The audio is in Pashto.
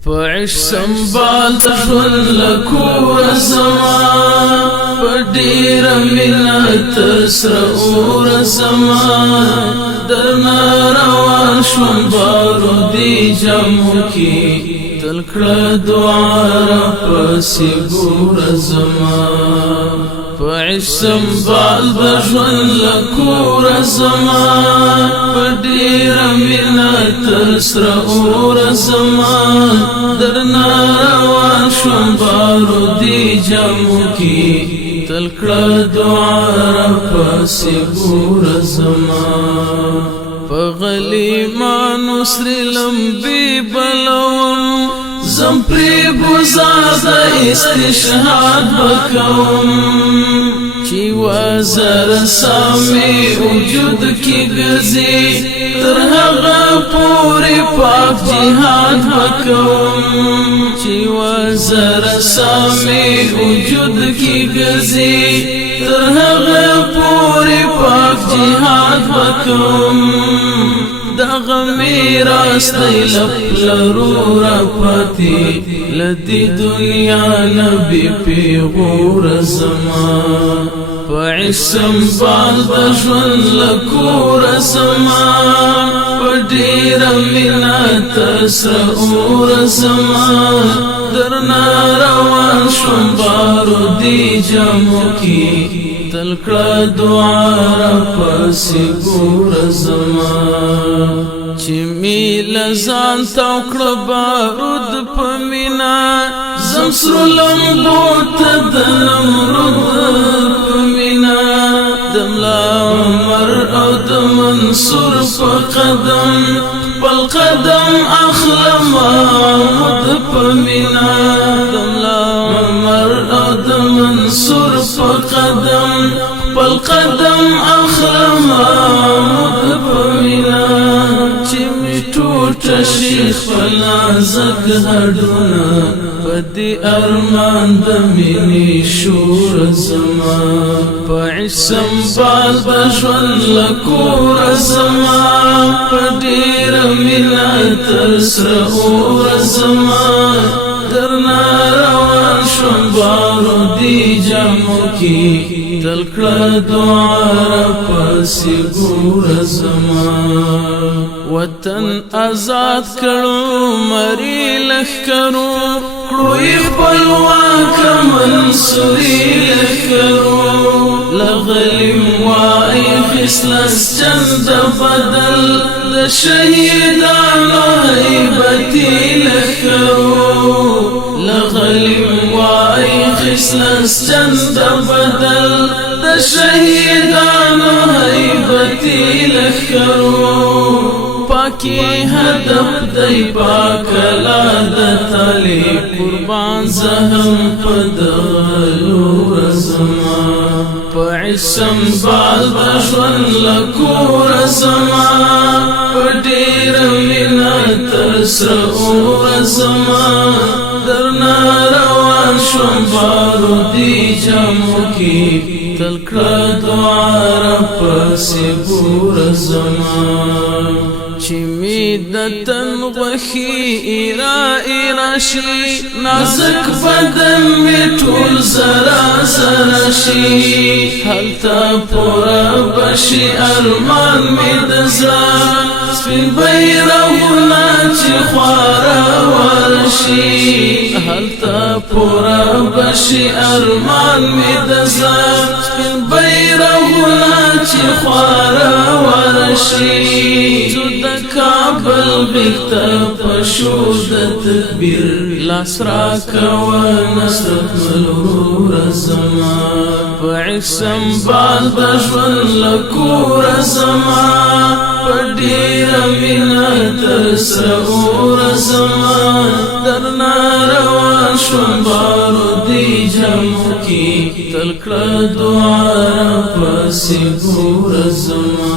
فعش سنبال دژوند لکور زمان پډیر ملت سره اور زمان درنا روان شوم بارو دی جامو کی تلکړه دعا را پسې ګور زمان فعش سنبال دژوند لکور زمان پډیر ملت سره اور زمان درنا روان شوم بارو دی جامو کی تلکړه دعا را پسې ګور زمان په غلیمانو سرې لمبې بلوم زم پرې ګزار د استشهاد وکوم چې وزر سامي وجود کې ګرځي تر هغه پورې پاک جهاد وکوم چې وزر سامي وجود کې ګرځي تر هغه پورې پاک جهاد وکوم دغه میراث دی لپلرو را پاتې لدی دنیا نبی پیغور زمان فعش سنبال دژوند لکور زمان پډیر ملت سره اور زمان درنا روان شوم بارو دی جامو کی تلکړه دعا را پسې ګور زمان چې می لزان توکړه بارود په مینا زم سرو لمبو ته د نمرود په مینا د ملا عمر او د منصور په قدم بل قدم اخلم عمود په مینا د ملا عمر او د منصور په قدم بل قدم اخلم عمود په مینا چې می ټوټه شیخ فلازک هډونه پدی ارمان د مینې شور زمان فعش سنبال دژوند لکور زمان پډیر ملت سره اور زمان درنا روان شوم بارو دی جامو کی تلکړه دعا را پسې ګور زمان وطن آزاد کړو مری لښکرو کړو خپلواک منصوري لښکرو لغلم وای خصلت چند بدل د شهیدانو هیبتي لښکرو لغلم وای خصلت چند بدل د شهیدانو هیبتي لښکرو پاکی هدف دی پاک لاد تالی قربان زهم پدغلو زمان فعش سنبال دژوند لکور زمان پډیر ملت سره اور زمان درنا روان شوم بارو دی جامو کی تلکړه دعا را پسې ګور زمان چې می د تن غوښي ایرا شي نازک بدن می ټول زرا زرا شي هلته پورا بشي ارمان می د زړه سپین بیرغونه چې خواره ورشي هلته پورا بشي ارمان می د زړه سپین بیرغونه چې خواره ورشي کابل بکتا پشود تدبیر لاسرا کوا نصرت ملور زمان فعش سنبال دژوند لکور زمان پډیر ملت سره اور زمان درنا روان شوم بارو دی جامو کی تلکړه دعا را پسې ګور زمان